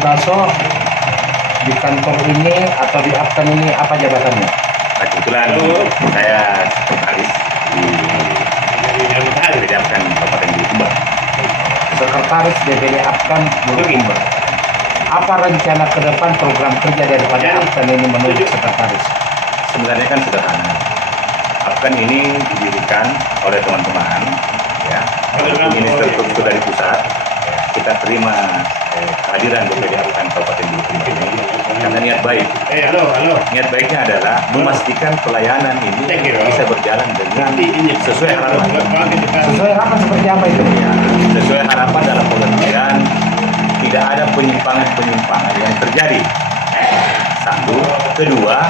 Baso di kantor ini atau di Apkan ini apa jabatannya? Nah, kebetulan saya sekretaris di Apkan Kabupaten Bulukumba. Sekretaris DPD Apkan Bulukumba. Apa rencana ke depan program kerja daripada Apkan ini menurut sekretaris? Sebenarnya kan sederhana. Apkan ini didirikan oleh teman-teman, ya. Ini dari pusat. Kita terima kehadiran DPD Apkan Kabupaten Bulukumba ini karena niat baik. Niat baiknya adalah memastikan pelayanan ini bisa berjalan dengan sesuai harapan. Sesuai harapan seperti apa itu? Ya, sesuai harapan dalam pengertian tidak ada penyimpangan yang terjadi. Satu, kedua,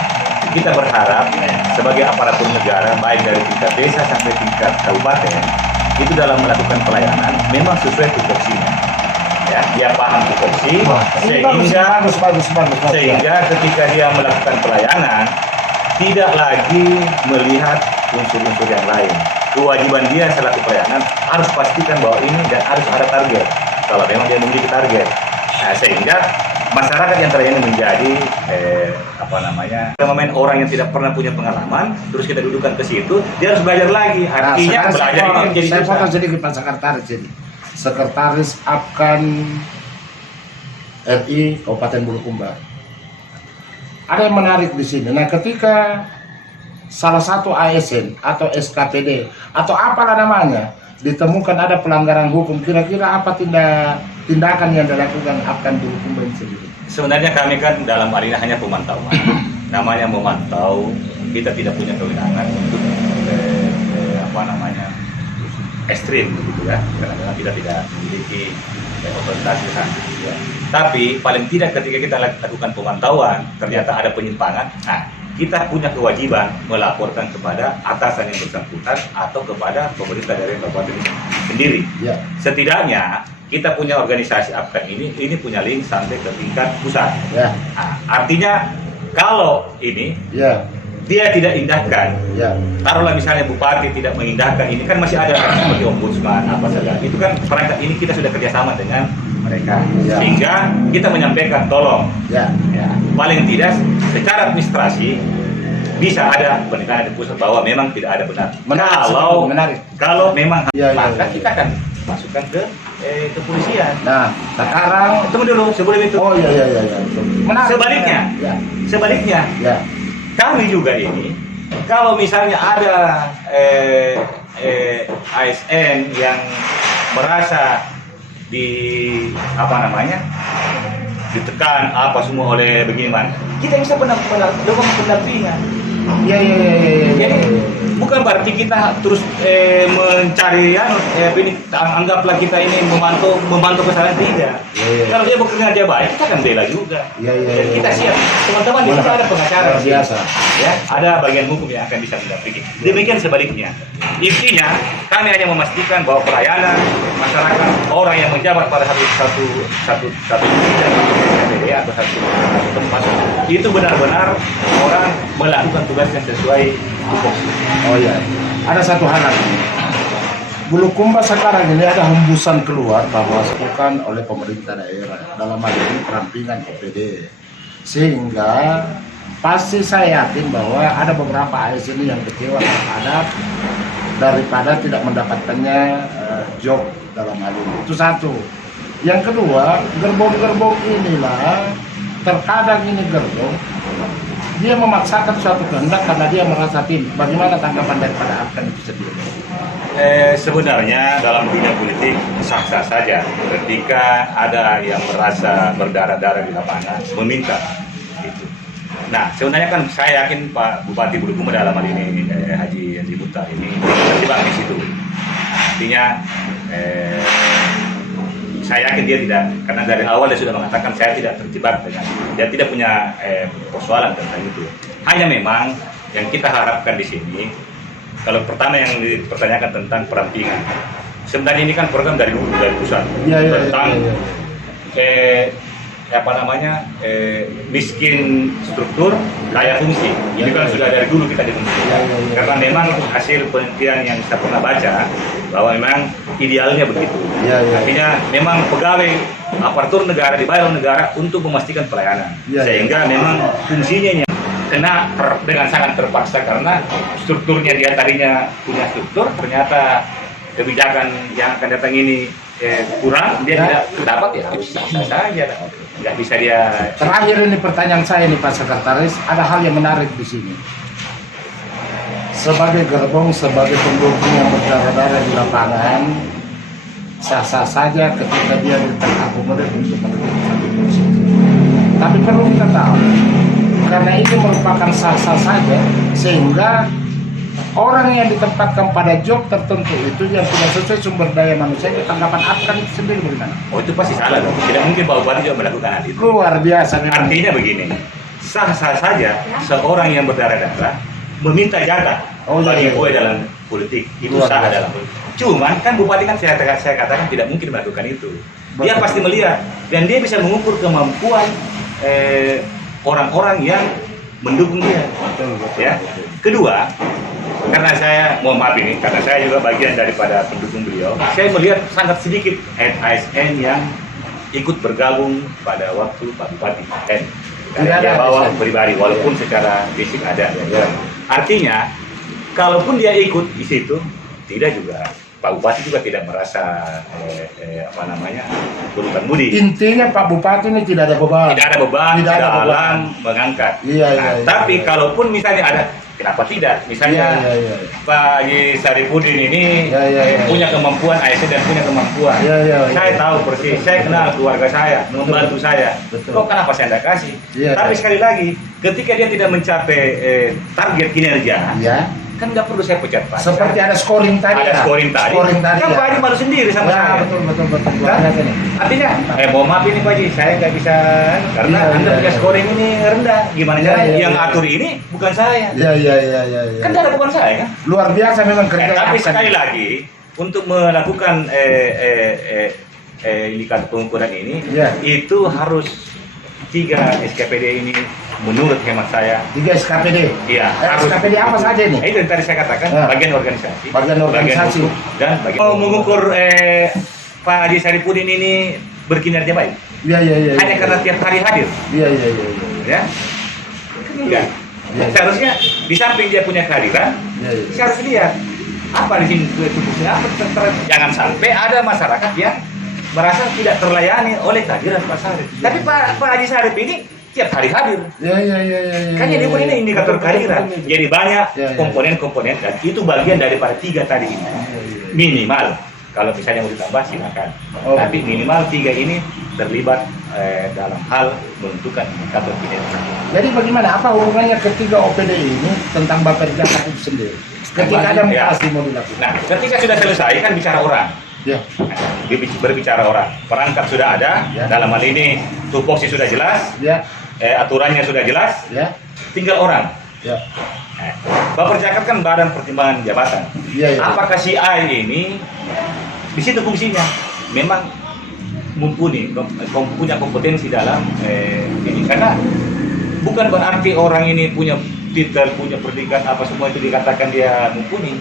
kita berharap sebagai aparatur negara baik dari tingkat desa sampai tingkat kabupaten itu dalam melakukan pelayanan memang sesuai tupoksinya. Ya, dia paham tupoksi sehingga ketika dia melakukan pelayanan tidak lagi melihat unsur-unsur yang lain. Kewajiban dia selaku pelayanan harus pastikan bahwa ini dan harus ada target. Kalau memang dia memiliki target, nah, sehingga masyarakat yang terlayani menjadi fenomen orang yang tidak pernah punya pengalaman, terus kita dudukkan ke situ, dia harus belajar lagi. Artinya belajar ini menjadi saya susah. potong sedikit Pak Sekretaris ini. Sekretaris Apkan RI Kabupaten Bulukumba. Ada yang menarik di sini. Nah, ketika salah satu ASN atau SKPD atau apalah namanya ditemukan ada pelanggaran hukum, kira-kira apa tindakan yang dilakukan Apkan Bulukumba ini sendiri? Sebenarnya kami kan dalam hal ini hanya pemantauan. Namanya memantau, kita tidak punya kewenangan untuk ekstrim gitu ya, karena kita tidak memiliki otoritas ke sana gitu ya. Tapi paling tidak ketika kita lakukan pemantauan ternyata ada penyimpangan, nah kita punya kewajiban melaporkan kepada atasan yang bersangkutan atau kepada pemerintah daerah kabupaten sendiri. Ya. Setidaknya kita punya organisasi Apkan ini punya link sampai ke tingkat pusat. Ya. Nah, artinya kalau ini dia tidak indahkan, taruhlah misalnya bupati tidak mengindahkan, ini kan masih ada seperti ombudsman apa saja. Itu kan perangkat ini kita sudah kerjasama dengan mereka, sehingga kita menyampaikan tolong, paling tidak secara administrasi bisa ada penelitian di pusat bahwa memang tidak ada benar. Kalau memang maka kita akan masukkan ke kepolisian. Nah, sekarang tunggu dulu sebelum itu. Oh iya. Sebaliknya. Kami juga ini, kalau misalnya ada ASN yang merasa ditekan apa semua oleh beginian, kita bisa melakukan pendampingan. Jadi bukan berarti kita terus mencari ini anggaplah kita ini membantu kesalahan, tidak. Kalau dia bekerja dia baik, kita akan bela juga. Dan kita siap. Teman-teman di sana ada pengacara biasa. Ya, ada bagian hukum yang akan bisa mendampingi. Demikian sebaliknya. Intinya kami hanya memastikan bahwa pelayanan masyarakat orang yang menjabat pada satu atau satu tempat itu benar-benar orang melakukan tugasnya sesuai tupoksi. Oh iya. Ada satu hal lagi. Bulukumba sekarang ini ada hembusan keluar bahwa dilakukan oleh pemerintah daerah dalam hal ini perampingan OPD, sehingga pasti saya yakin bahwa ada beberapa ASN yang kecewa terhadap daripada tidak mendapatkannya job dalam hal ini. Itu satu. Yang kedua, gerbong-gerbong inilah terkadang ini gerbong dia memaksakan suatu kehendak karena dia merasa tim. Bagaimana tanggapan daripada Apkan itu sendiri? Sebenarnya dalam dunia politik sah-sah saja ketika ada yang merasa berdarah-darah di lapangan meminta itu. Nah, sebenarnya kan saya yakin Pak Bupati Bulukumba dalam hal ini Haji Hendri Buta ini terjebak di situ. Artinya saya yakin dia tidak, karena dari awal dia sudah mengatakan saya tidak terjebak dengan dia tidak punya persoalan tentang itu. Hanya memang yang kita harapkan di sini, kalau pertama yang dipertanyakan tentang perampingan, sebenarnya ini kan program dari pusat tentang miskin struktur, kaya fungsi. Ini kan sudah dari dulu kita dimensikan. Karena memang hasil penelitian yang saya pernah baca bahwa memang idealnya begitu. Artinya memang pegawai aparatur negara dibayar oleh negara untuk memastikan pelayanan, sehingga memang fungsinya kena dengan sangat terpaksa karena strukturnya dia tadinya punya struktur, ternyata kebijakan yang akan datang ini kurang, dia tidak dapat ya harus sah-sah saja, nggak bisa dia. Terakhir ini pertanyaan saya nih Pak Sekretaris, ada hal yang menarik di sini. Sebagai gerbong, sebagai pendukung yang berdarah-darah di lapangan, sah-sah saja ketika dia terakomodir untuk menentukan satu kursi. Tapi perlu kita tahu, karena ini merupakan sah-sah saja, sehingga orang yang ditempatkan pada job tertentu itu yang tidak sesuai sumber daya manusia, tanggapan akan itu sendiri bagaimana? Oh itu pasti salah dong, tidak mungkin Pak Bupati juga melakukan hal itu. Luar biasa memang. Artinya begini, sah-sah saja seorang yang berdarah-darah meminta jatah bagi gue dalam politik, itu sah dalam politik. Cuman kan Bupati kan saya katakan tidak mungkin melakukan itu. Dia pasti melihat dan dia bisa mengukur kemampuan orang-orang yang mendukung dia. Ya. Kedua, karena saya mohon maaf ini, karena saya juga bagian daripada pendukung beliau, saya melihat sangat sedikit ASN yang ikut bergabung pada waktu Pak Bupati. Karena dia bawa pribadi, walaupun secara fisik ada. Artinya, kalaupun dia ikut di situ, tidak juga Pak Bupati juga tidak merasa burukan budi. Intinya Pak Bupati ini tidak ada beban. Tidak ada beban dalam mengangkat. Tapi kalaupun misalnya ada, kenapa tidak? Misalnya Pak Haji Saripudin ini punya kemampuan, ASN dan punya kemampuan. Saya tahu persis, saya kenal keluarga saya, membantu saya. Kok kenapa saya tidak kasih? Tapi sekali lagi, ketika dia tidak mencapai target kinerja, kan nggak perlu saya pecat Pak. Seperti ada scoring tadi. Ada scoring tadi. Kan Pak Haji malu sendiri sama saya. Betul. Artinya, mohon maaf ini Pak Haji, saya nggak bisa karena Anda punya scoring ini rendah. Gimana caranya? Yang atur ini bukan saya. Kan ada bukan saya kan? Luar biasa memang kerja. Tapi sekali lagi untuk melakukan indikator pengukuran ini, itu harus 3 SKPD ini menurut hemat saya. 3 SKPD? Iya. SKPD apa saja ini? Itu yang tadi saya katakan, bagian organisasi. Bagian organisasi. Dan bagian mengukur Pak Haji Saripudin ini berkinerja baik. Hanya karena tiap hari hadir. Ya? Enggak. Seharusnya di samping dia punya kehadiran, saya harus lihat apa di sini tubuhnya, jangan sampai ada masyarakat yang merasa tidak terlayani oleh kehadiran Pak Sarip. Tapi Pak Haji Sarip ini tiap hari hadir. Kan jadi ini indikator kehadiran. Jadi banyak komponen-komponen dan itu bagian daripada 3 tadi ini. Minimal. Kalau misalnya mau ditambah silakan. Tapi minimal 3 ini terlibat dalam hal menentukan indikator kinerja. Jadi bagaimana? Apa hubungannya ketiga OPD ini tentang Bapeda itu sendiri? Ketika ada mutasi mau dilakukan. Nah, ketika sudah selesai kan bicara orang. Berbicara orang, perangkat sudah ada, dalam hal ini tupoksi sudah jelas, aturannya sudah jelas, tinggal orang. Bapak Jakat kan badan pertimbangan jabatan. Apakah si A ini di situ fungsinya memang mumpuni, punya kompetensi dalam ini, karena bukan berarti orang ini punya titel, punya pendidikan apa semua itu dikatakan dia mumpuni.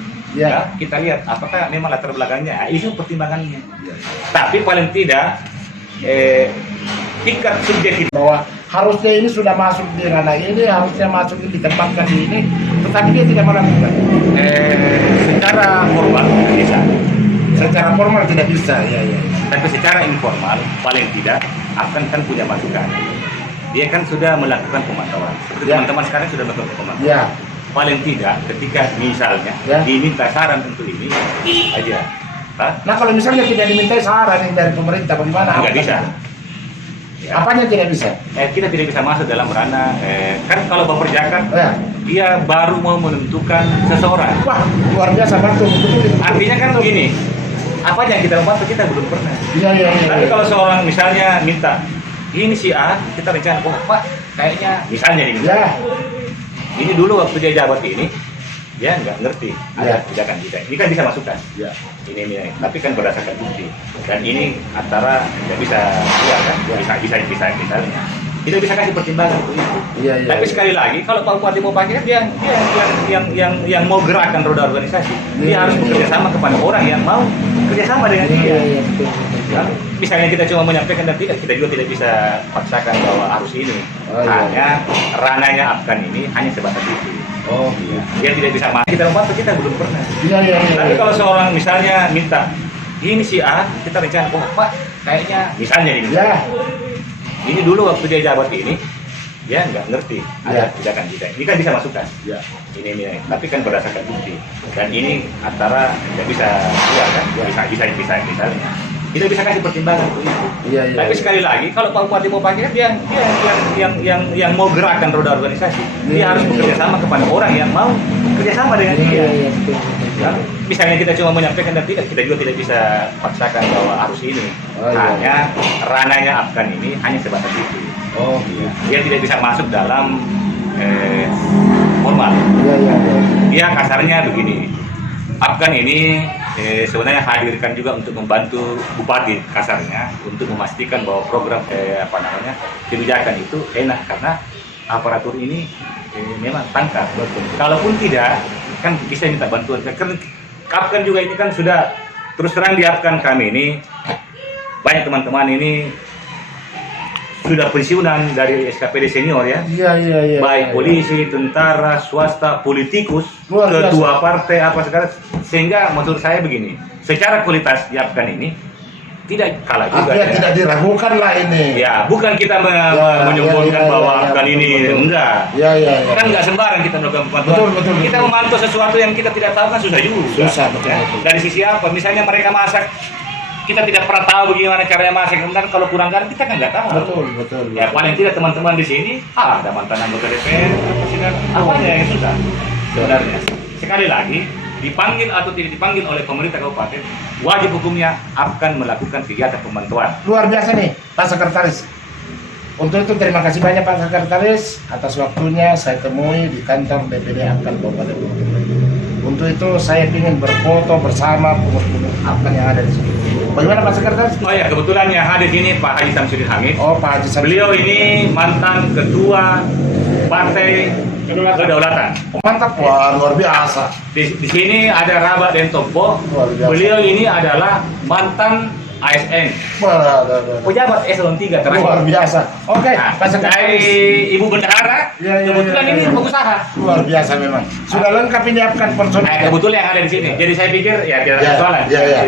Kita lihat apakah memang latar belakangnya, itu pertimbangannya. Tapi paling tidak tingkat subjektif bahwa harusnya ini sudah masuk di ranah ini, harusnya masuk ditempatkan di ini, tetapi dia tidak melakukan. Secara formal tidak bisa. Secara formal tidak bisa, Tapi secara informal paling tidak akan kan punya masukan. Dia kan sudah melakukan pemantauan. Seperti teman-teman sekarang sudah melakukan pemantauan. Paling tidak ketika misalnya diminta saran untuk ini aja. Nah kalau misalnya tidak diminta saran dari pemerintah bagaimana? Nggak bisa. Apanya tidak bisa? Kita tidak bisa masuk dalam ranah kan kalau Bapak Jakat dia baru mau menentukan seseorang. Wah luar biasa betul. Artinya kan begini, apa yang kita membantu kita belum pernah. Tapi kalau seorang misalnya minta ini si A, kita rencana, Pak kayaknya misalnya ini dulu waktu dia jabat ini dia nggak ngerti Ya. ada kebijakan kita. Ini kan bisa masukan. Ya. Ini, tapi kan berdasarkan bukti. Dan ini antara tidak bisa keluar kan, bisa misalnya. Kita bisa kasih pertimbangan untuk itu. Iya, iya, Tapi iya. sekali lagi, kalau Pak Bupati mau pakai, dia yang mau gerakan roda organisasi, dia Iya, harus iya. bekerja sama kepada orang yang mau kerjasama dengan dia. Iya, betul. Ya, misalnya kita cuma menyampaikan dan tidak, kita juga tidak bisa paksakan bahwa harus ini. Oh, iya. Hanya ranahnya Afgan ini hanya sebatas itu. Oh, iya. Dia tidak bisa masuk. Kita membantu, kita belum pernah. Iya, iya, iya. Tapi kalau seorang misalnya minta ini si A, kita rencana, oh Pak, kayaknya misalnya ini. Ya. Ini dulu waktu dia jabat ini, dia nggak ngerti ada Ya. kebijakan kita. Ini kan bisa masukan. Ya. Ini, tapi kan berdasarkan bukti. Dan ini antara tidak bisa keluar kan, bisa misalnya. Kita bisa kasih pertimbangan untuk itu. Iya, iya. Tapi sekali lagi, kalau Pak Bupati mau pakai, dia yang mau gerakan roda organisasi, dia harus bekerja sama kepada orang yang mau kerjasama dengan dia. Iya, betul. Ya, misalnya kita cuma menyampaikan dan tidak, kita juga tidak bisa paksakan bahwa harus ini. Oh, iya. Hanya ranahnya Afgan ini hanya sebatas itu. Oh, iya. Dia tidak bisa masuk dalam formal. Iya, iya, iya. Dia kasarnya begini. Afgan ini sebenarnya hadirkan juga untuk membantu bupati kasarnya untuk memastikan bahwa program kebijakan itu enak karena aparatur ini memang tangkap. Kalaupun tidak, kan bisa minta bantuan. Karena Afgan juga ini kan sudah terus terang di Afgan kami ini banyak teman-teman ini sudah pensiunan dari SKPD senior ya. Iya, iya, iya. Baik iya. polisi, tentara, swasta, politikus, Luar biasa. ketua partai apa segala, sehingga menurut saya begini, secara kualitas di Afgan ini tidak kalah juga. Artinya Ya. tidak diragukan lah ini. Ya, bukan kita menyimpulkan bahwa Afgan ini enggak. Iya, iya, iya. Kan enggak sembarang kita melakukan pemantauan. Betul, betul, Kita betul. memantau sesuatu yang kita tidak tahu kan susah juga. Susah, betul, Ya. betul. Dari sisi apa? Misalnya mereka masak, kita tidak pernah tahu bagaimana caranya masak. Kemudian kalau kurang garam kita kan nggak tahu. Betul, betul. Ya paling tidak teman-teman di sini ada mantan anggota DPR, apa yang sudah sebenarnya. Sekali lagi, dipanggil atau tidak dipanggil oleh pemerintah kabupaten, wajib hukumnya akan melakukan kegiatan pemantauan. Luar biasa nih, Pak Sekretaris. Untuk itu terima kasih banyak Pak Sekretaris atas waktunya saya temui di kantor DPD Afgan Kabupaten Bogor. Untuk itu saya ingin berfoto bersama pengurus-pengurus Afgan yang ada di sini. Bagaimana Pak Sekretaris? Oh ya, kebetulan yang hadir ini Pak Haji Samsudin Hamid. Oh, Pak Haji Samsudin. Beliau ini mantan ketua Partai Kedaulatan. Mantap, wah luar biasa. Di sini ada Raba dan Topo. Luar biasa. Beliau ini adalah mantan ASN. Wah, Pejabat eselon 3 terakhir. luar biasa. Oke, Nah, Pak dari Sekretaris. Ibu Bendahara, Iya, iya, kebetulan iya, ini iya. pengusaha. Luar biasa memang. Sudah lengkap ini Afgan personil. Nah, kebetulan yang ada di sini. Jadi saya pikir ya tidak ada Ya, persoalan. ya, ya.